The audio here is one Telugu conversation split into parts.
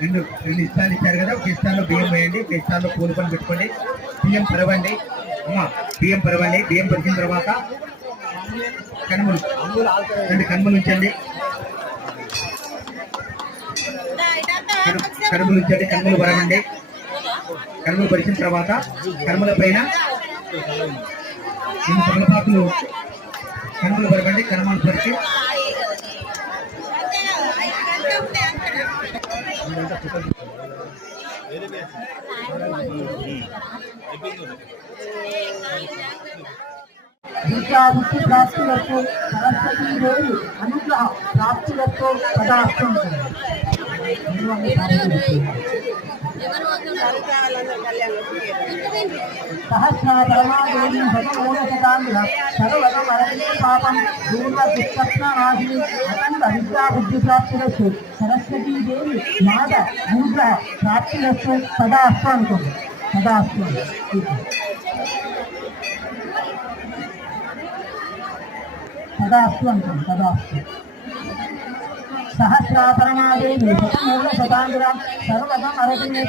రెండు రెండు ఇష్టాలు ఇచ్చారు కదా ఒక ఇష్టాల్లో బియ్యం వేయండి ఒక ఇష్టాల్లో పూల పని పెట్టుకోండి. బియ్యం పరవండి. అమ్మా బియ్యం పరవండి. బియ్యం పరిచిన తర్వాత కనుమలు రెండు కనుమలు ఉంచండి. కనుమలు ఉంచండి కనుమలు పరవండి. కనుమలు పరిచిన తర్వాత కనుమల పైన రెండు తమలపాకులు కనుమలు పరవండి కనుమలు పరిచి విద్యాబుద్ధి ప్రాప్తులకు సరస్వతి దేవి అనుగ్రహ ప్రాప్తులతో సదాస్తం సహస్రాపరమాదేవి భగమూలశతాంగుల సర్వగమరణే పాపం పూర్వ దుష్టప్నాశిని అఖండ విద్యాబుద్ధి ప్రాప్తులకు సరస్వతీ దేవి మాద అనుగ్రహ ప్రాప్తులకు సదాస్తం అనుకోండి సదాస్తం తదాస్తు సహస్రాపరమాదేవి శతమూల శతాంగురం సర్వదం అరటినే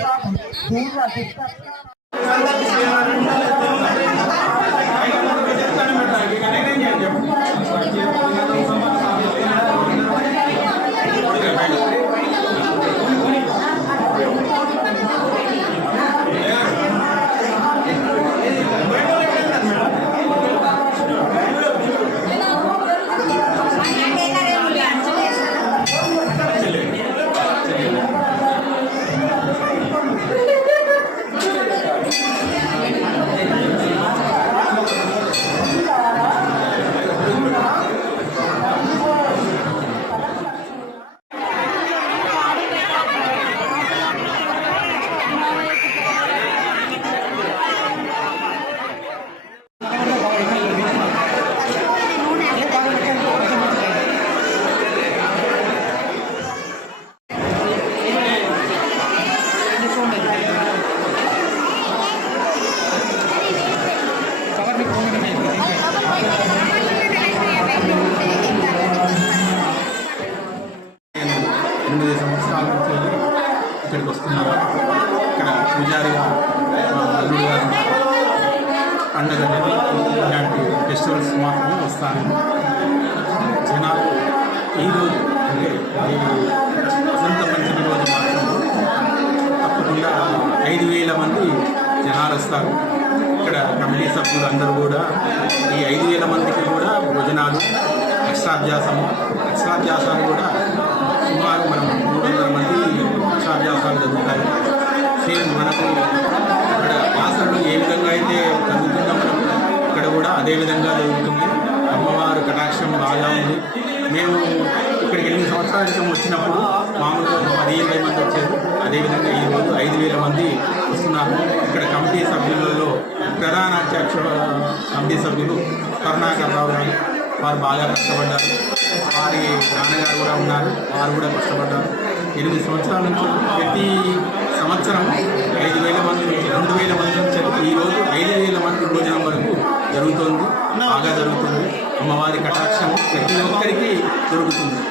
పూజారిగా మా అల్లుడు గారు పండగ ఇలాంటి ఫెస్టివల్స్ మాత్రమే వస్తాను జనాలు ఈరోజు అంటే వసంత పంచమి రోజు మాత్రం తప్పకుండా ఐదు వేల మంది జనాలు వస్తారు. ఇక్కడ కమిటీ సభ్యులు అందరూ కూడా ఈ ఐదు వేల మందికి కూడా భోజనాలు అక్షరాభ్యాసము అక్షరాభ్యాసాలు కూడా సుమారు మనం సేమ్ మనకు ఇక్కడ ఆసనలు ఏ విధంగా అయితే జరుగుతుందో మనకు ఇక్కడ కూడా అదే విధంగా జరుగుతుంది. అమ్మవారు కటాక్షం బాగా ఉంది. మేము ఇక్కడికి ఎనిమిది సంవత్సరాల క్రితం వచ్చినప్పుడు మామూలుగా ఒక పదిహేను వేల మంది వచ్చారు. అదేవిధంగా ఈరోజు ఐదు వేల మంది వస్తున్నారు. ఇక్కడ కమిటీ సభ్యులలో ప్రధాన అధ్యక్షుడు కమిటీ సభ్యులు కరుణాకర్ రావు గారు. వారు బాగా కష్టపడ్డారు. వారి నాన్నగారు కూడా ఉన్నారు. వారు కూడా కష్టపడ్డారు. ఎనిమిది సంవత్సరాల నుంచి ప్రతి సంవత్సరం ఐదు వేల మంది నుంచి రెండు వేల మంది నుంచి ఈరోజు ఐదు వేల మంది భోజనం వరకు జరుగుతోంది బాగా జరుగుతుంది. అమ్మవారి కటాక్షం ప్రతి ఒక్కరికి దొరుకుతుంది.